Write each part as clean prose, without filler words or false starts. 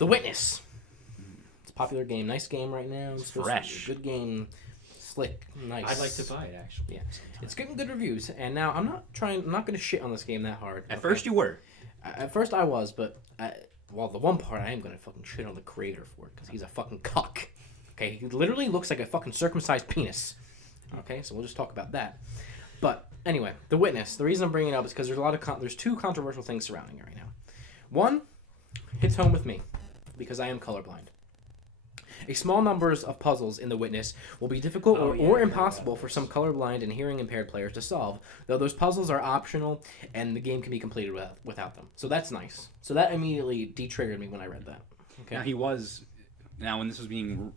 The Witness. It's a popular game. Nice game right now. It's fresh. Good game. Slick. Nice. I'd like to buy it, actually. Yeah. It's getting good reviews. And now I'm not going to shit on this game that hard. At first you were. At first I was, but... the one part I am going to fucking shit on the creator for it, because he's a fucking cuck. Okay? He literally looks like a fucking circumcised penis. Okay? So we'll just talk about that. But, anyway, The Witness. The reason I'm bringing it up is because there's two controversial things surrounding it right now. One hits home with me, because I am colorblind. A small numbers of puzzles in The Witness will be difficult or impossible for some colorblind and hearing impaired players to solve, though those puzzles are optional and the game can be completed without them. So that's nice. So that immediately de-triggered me when I read that. Okay. Now when this was being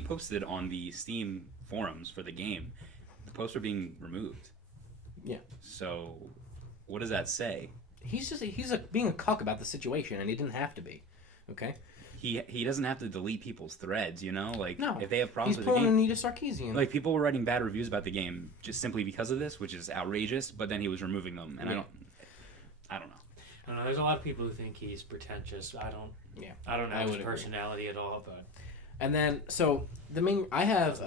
posted on the Steam forums for the game, the posts were being removed. Yeah. So what does that say? He's being a cuck about the situation, and he didn't have to be. Okay. He doesn't have to delete people's threads, you know? Like, no, if they have problems with the game... He's pulling game... Anita Sarkeesian. Like, people were writing bad reviews about the game just simply because of this, which is outrageous, but then he was removing them, and I don't know. I don't know. There's a lot of people who think he's pretentious. I don't know his personality at all, but... And then, so, I have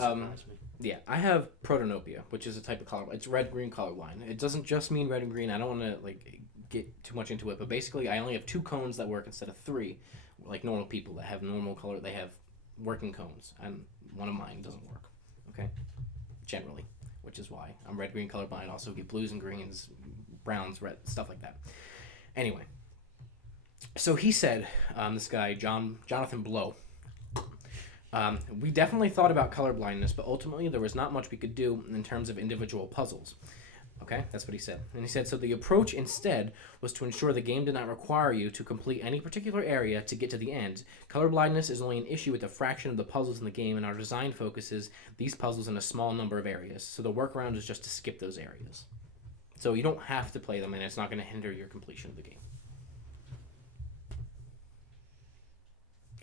protanopia, which is a type of color. It's red-green colorblind. It doesn't just mean red and green. I don't want to, get too much into it, but basically I only have 2 cones that work instead of 3. Like normal people that have normal color, they have working cones, and one of mine doesn't work. Okay, generally, which is why I'm red-green colorblind. I also get blues and greens, browns, red, stuff like that. Anyway, so he said, this guy Jonathan Blow. We definitely thought about colorblindness, but ultimately there was not much we could do in terms of individual puzzles. Okay, that's what he said. And he said, so the approach instead was to ensure the game did not require you to complete any particular area to get to the end. Colorblindness is only an issue with a fraction of the puzzles in the game, and our design focuses these puzzles in a small number of areas. So the workaround is just to skip those areas. So you don't have to play them, and it's not going to hinder your completion of the game.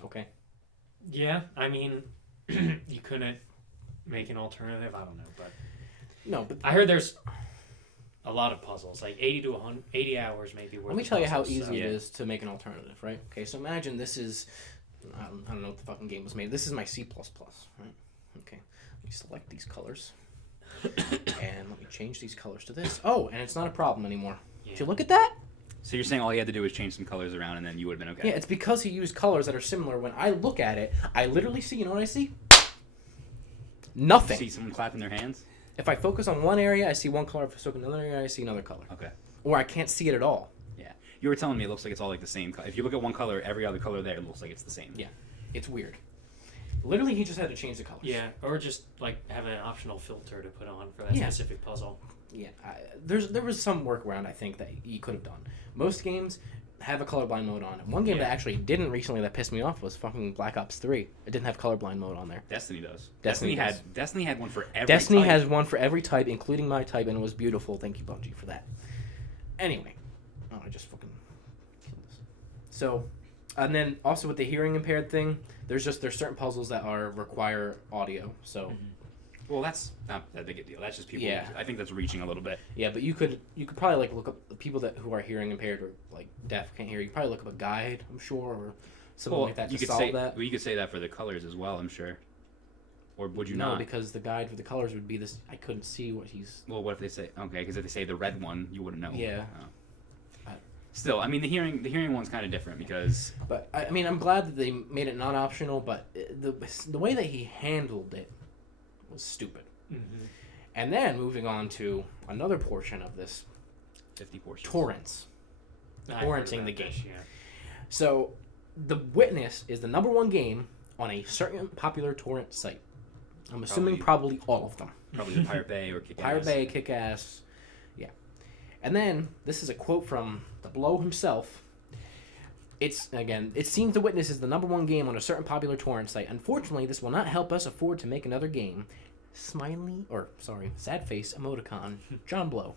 Okay. Yeah, I mean, you couldn't make an alternative. I don't know, but... No, but... I heard there's... a lot of puzzles, like 80 hours maybe. Let me tell you how easy it is to make an alternative, right? Okay, so imagine this is, I don't know what the fucking game was made. This is my C++, right? Okay, let me select these colors, and let me change these colors to this. Oh, and it's not a problem anymore. Yeah. Did you look at that? So you're saying all he had to do was change some colors around, and then you would have been okay? Yeah, it's because he used colors that are similar. When I look at it, I literally see, you know what I see? Nothing. You see someone clapping their hands? If I focus on one area, I see one color. If I focus on another area, I see another color. Okay. Or I can't see it at all. Yeah. You were telling me it looks like it's all like the same color. If you look at one color, every other color there, it looks like it's the same. Yeah. It's weird. Literally, he just had to change the colors. Yeah, or just, have an optional filter to put on for that specific puzzle. Yeah. There was some workaround, I think, that you could have done. Most games have a colorblind mode on it. One game that actually didn't recently that pissed me off was fucking Black Ops 3. It didn't have colorblind mode on there. Destiny does. Destiny had one for every Destiny type. has one for every type, including my type, and it was beautiful. Thank you, Bungie, for that. Anyway. Oh, I just fucking killed this. So, and then also with the hearing impaired thing, there's certain puzzles that require audio, so... Mm-hmm. Well, that's not that big a deal. That's just people. Yeah. I think that's reaching a little bit. Yeah, but you could probably look up the people who are hearing impaired or deaf, can't hear. You could probably look up a guide, I'm sure, or something like that to solve that. Well, you could say that for the colors as well, I'm sure. Or would you not? No, because the guide for the colors would be this. I couldn't see what he's. Well, what if they say because if they say the red one, you wouldn't know. Yeah. Still, I mean the hearing one's kind of different because. But I mean, I'm glad that they made it not optional, but the way that he handled it was stupid. Mm-hmm. And then moving on to another portion of this, 50 portions. Torrents. Torrenting the game. Yeah. So, The Witness is the #1 game on a certain popular torrent site. I'm assuming probably all of them. Probably the Pirate Bay or Kick-Ass. Pirate Bay, Kick-Ass, yeah. And then, this is a quote from the Blow himself. It seems The Witness is the #1 game on a certain popular torrent site. Unfortunately, this will not help us afford to make another game. Sad face emoticon, John Blow.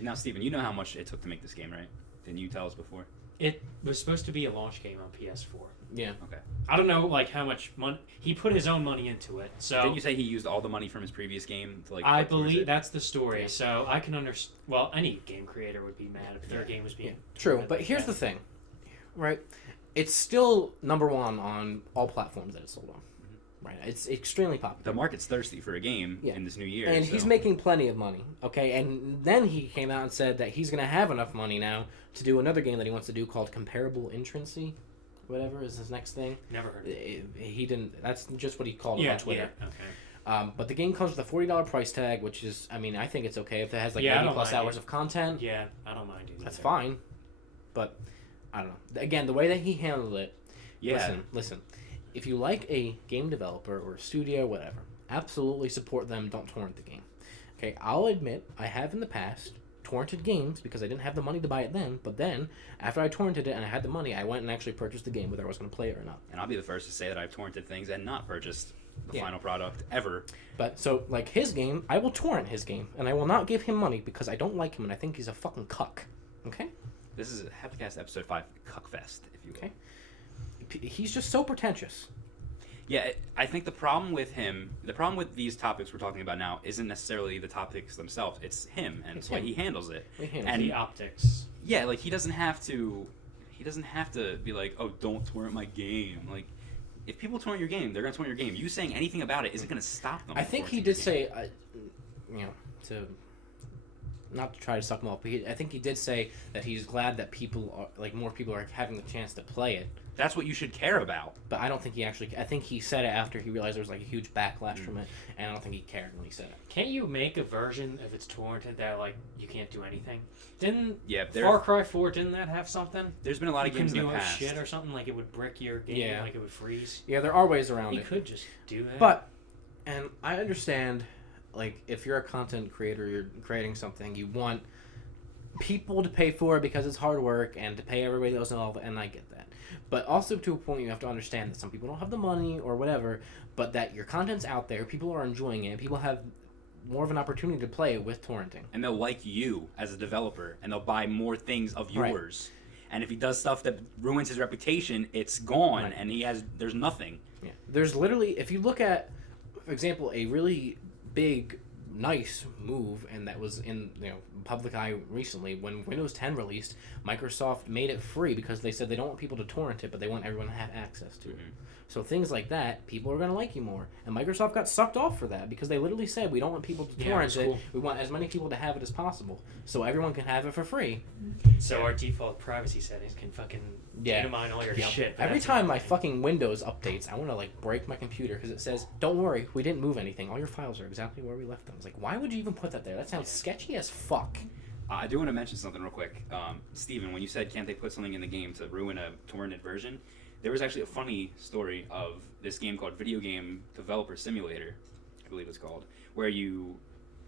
Now, Stephen, you know how much it took to make this game, right? Didn't you tell us before? It was supposed to be a launch game on PS4. Yeah. Okay. I don't know, how much money... He put his own money into it, so... Didn't you say he used all the money from his previous game to, I believe that's the story, so I can understand... Well, any game creator would be mad if their game was being... True, but here's the thing. right? It's still number one on all platforms that it's sold on. Right, it's extremely popular. The market's thirsty for a game in this new year. And he's making plenty of money, okay? And then he came out and said that he's going to have enough money now to do another game that he wants to do called Comparable Intrincy, whatever is his next thing. Never heard of it. He didn't, that's just what he called it on Twitter. Yeah, okay. But the game comes with a $40 price tag, which is, I mean, I think it's okay if it has like 80 plus hours of content. Yeah, I don't mind it. That's fine. But, I don't know. Again, the way that he handled it, listen. If you like a game developer or a studio, whatever, absolutely support them. Don't torrent the game. Okay, I'll admit I have in the past torrented games because I didn't have the money to buy it then. But then, after I torrented it and I had the money, I went and actually purchased the game whether I was going to play it or not. And I'll be the first to say that I've torrented things and not purchased the final product ever. But so, like his game, I will torrent his game, and I will not give him money because I don't like him and I think he's a fucking cuck. Okay? This is Hapticast episode 5, Cuckfest, if you will. Okay. He's just so pretentious. Yeah, I think the problem with these topics we're talking about now isn't necessarily the topics themselves. It's him and it's the way he handles it. And the optics. Yeah, like he doesn't have to be like, oh, don't torrent my game. Like, if people torrent your game, they're gonna torrent your game. You saying anything about it isn't gonna stop them. I think he did say, to not to try to suck him off, but I think he did say that he's glad that more people are having the chance to play it. That's what you should care about. But I don't think I think he said it after he realized there was like a huge backlash from it, and I don't think he cared when he said it. Can't you make a version if it's torrented that like you can't do anything? Didn't Far Cry 4 didn't that have something? There's been a lot of games in the past. Shit or something like it would brick your game, like it would freeze. Yeah, there are ways around it. You could just do that. But, and I understand, like if you're a content creator, you're creating something, you want people to pay for it because it's hard work and to pay everybody else and all that, and I get that. But also to a point, you have to understand that some people don't have the money or whatever, but that your content's out there, people are enjoying it, and people have more of an opportunity to play it with torrenting. And they'll like you as a developer, and they'll buy more things of yours. Right. And if he does stuff that ruins his reputation, it's gone, and there's nothing. Yeah. There's literally, if you look at, for example, a really big, nice move, and that was in public eye recently, when Windows 10 released, Microsoft made it free because they said they don't want people to torrent it, but they want everyone to have access to it. So things like that, people are going to like you more. And Microsoft got sucked off for that because they literally said, we don't want people to torrent it. Cool. We want as many people to have it as possible. So everyone can have it for free. So our default privacy settings can fucking minimize all your shit. Every time my fucking Windows updates, I want to break my computer because it says, don't worry, we didn't move anything. All your files are exactly where we left them. It's like, why would you even put that there? That sounds sketchy as fuck. I do want to mention something real quick. Steven, when you said can't they put something in the game to ruin a torrented version, there was actually a funny story of this game called Video Game Developer Simulator, I believe it's called, where you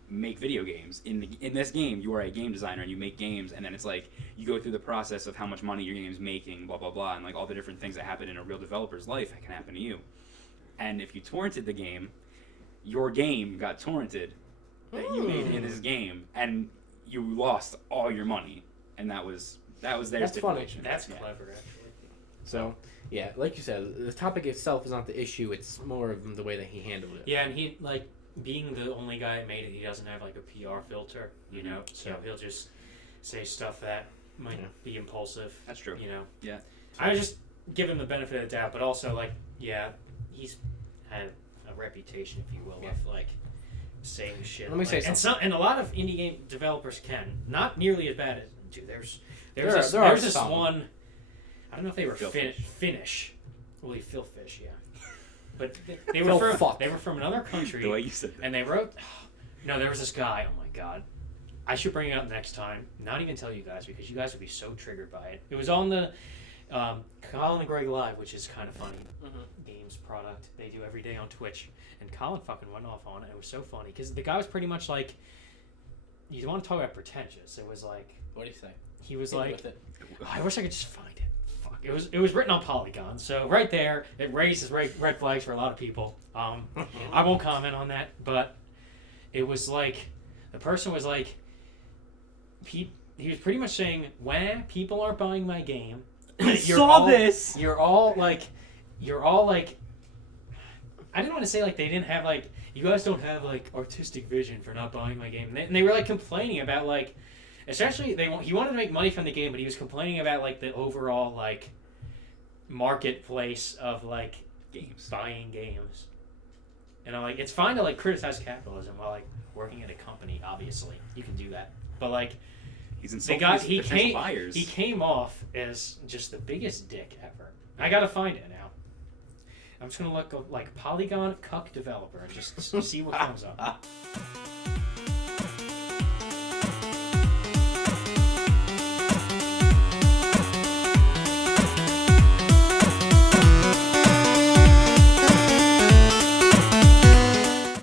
make video games. In this game, you are a game designer and you make games, and then it's like you go through the process of how much money your game's making, blah, blah, blah, and like all the different things that happen in a real developer's life that can happen to you. And if you torrented the game, your game got torrented that you made in this game, and you lost all your money, and that was their stipulation. That's clever, actually. So, yeah, like you said, the topic itself is not the issue. It's more of the way that he handled it. Yeah, and he, being the only guy that made it, he doesn't have, a PR filter, So he'll just say stuff that might be impulsive. That's true. Yeah. I just give him the benefit of the doubt, but also, he's had a reputation, if you will, of, saying shit. Let me say something. And a lot of indie game developers can. Not nearly as bad as them, too. There's this one... I don't know if they were Finnish. Well, Phil Fish, yeah. But they were from another country. The way you said that. And they wrote... No, there was this guy. Oh, my God. I should bring it up next time. Not even tell you guys, because you guys would be so triggered by it. It was on the Colin and Greg Live, which is kind of funny. Games product they do every day on Twitch. And Colin fucking went off on it. It was so funny. Because the guy was pretty much like... You want to talk about pretentious. It was like... What do you say? He was like... I wish I could just find it. It was written on Polygon, so right there it raises red flags for a lot of people. I won't comment on that, but it was like the person was like he was pretty much saying, "When people aren't buying my game, You're all like I didn't want to say they didn't have you guys don't have artistic vision for not buying my game," and they were complaining about essentially he wanted to make money from the game, but he was complaining about the overall marketplace of like Games. buying games. And I'm like, it's fine to like criticize capitalism while like working at a company. Obviously, you can do that. But like, He's the insulting guy his potential he buyers. came off as just the biggest dick ever. I gotta find it now. I'm just gonna look up like Polygon Cuck Developer and just see what comes up.